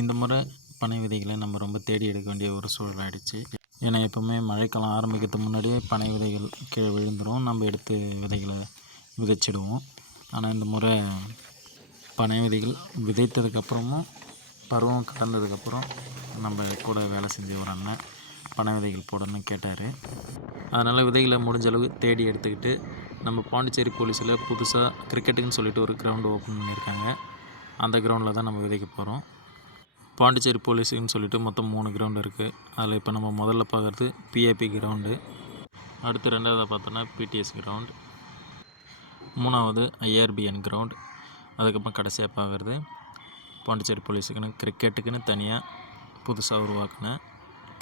இந்த முறை பனை விதைகளை நம்ம ரொம்ப தேடி எடுக்க வேண்டிய ஒரு சூழல் ஆகிடுச்சு. ஏன்னா எப்போவுமே மழைக்காலம் ஆரம்பிக்கிறதுக்கு முன்னாடியே பனை விதைகள் கீழே விழுந்துடும், நம்ம எடுத்து விதைகளை விதைச்சிடுவோம். ஆனால் இந்த முறை பனை விதைகள் விதைத்ததுக்கப்புறமும் பருவம் கடந்ததுக்கப்புறம் நம்ம கூட வேலை செஞ்ச ஒரு அண்ணன் பனை விதைகள் போடணும்னு கேட்டார். அதனால் விதைகளை முடிஞ்சளவு தேடி எடுத்துக்கிட்டு நம்ம பாண்டிச்சேரி போலீஸில் புதுசாக கிரிக்கெட்டுக்குன்னு சொல்லிட்டு ஒரு கிரவுண்டு ஓப்பன் பண்ணியிருக்காங்க. அந்த கிரவுண்டில் தான் நம்ம விதைக்க போகிறோம். பாண்டிச்சேரி போலீஸுன்னு சொல்லிட்டு மொத்தம் 3 கிரவுண்டு இருக்குது. அதில் இப்போ நம்ம முதல்ல பார்க்குறது பிஏபி கிரவுண்டு, அடுத்து 2வது பார்த்தோன்னா பிடிஎஸ் கிரவுண்ட், 3வது ஐஆர்பிஎன் கிரவுண்ட், அதுக்கப்புறம் கடைசியாக பார்க்குறது பாண்டிச்சேரி போலீஸுக்குன்னு கிரிக்கெட்டுக்குன்னு தனியாக புதுசாக உருவாக்கின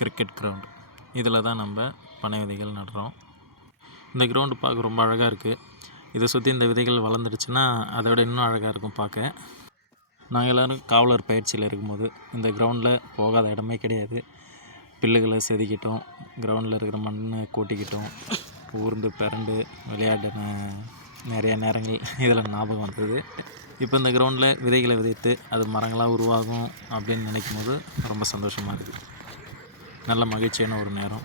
கிரிக்கெட் கிரவுண்டு. இதில் தான் நம்ம பனை விதைகள் நடுறோம். இந்த கிரவுண்டு பார்க்க ரொம்ப அழகாக இருக்குது. இதை சுற்றி இந்த விதைகள் வளர்ந்துடுச்சுன்னா அதை விட இன்னும் அழகாக இருக்கும் பார்க்க. நாங்கள் எல்லோரும் காவலர் பயிற்சியில் இருக்கும்போது இந்த கிரவுண்டில் போகாத இடமே கிடையாது. பில்லுகளை செதுக்கிட்டோம், கிரவுண்டில் இருக்கிற மண்ணை கூட்டிக்கிட்டோம், ஊர்ந்து பிறண்டு விளையாடின நிறைய நேரங்கள் இதில் ஞாபகம் வந்தது. இப்போ இந்த கிரவுண்டில் விதைகளை விதைத்து அது மரங்களாக உருவாகும் அப்படின்னு நினைக்கும் போது ரொம்ப சந்தோஷமாக இருக்குது. நல்ல மகிழ்ச்சியான ஒரு நேரம்.